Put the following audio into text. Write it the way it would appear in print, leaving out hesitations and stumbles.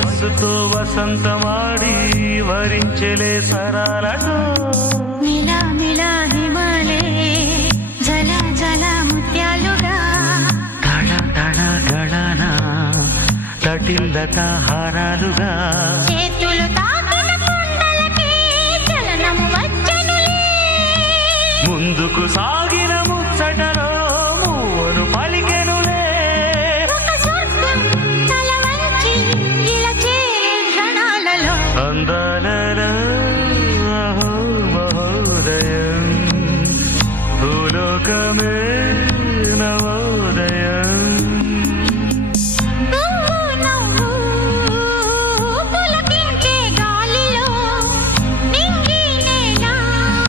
వయస్సుతో వసంతమాడి వరించెలే సరాలటో మిలా మిలా హిమాలే జల జల ముత్యాలుగా తళ తళ గళన తటిల్లత హారాలుగా చేతులు తాకిన కుండలకి చలనం వచ్చనులే ముందుకు సాగిన ముచ్చటలో మూవను పలికెనులే ఒక స్వర్గం తల వంచి ఇలా చేరే క్షణాలలో అందాలలో అహో మహోదయం భూలోకమే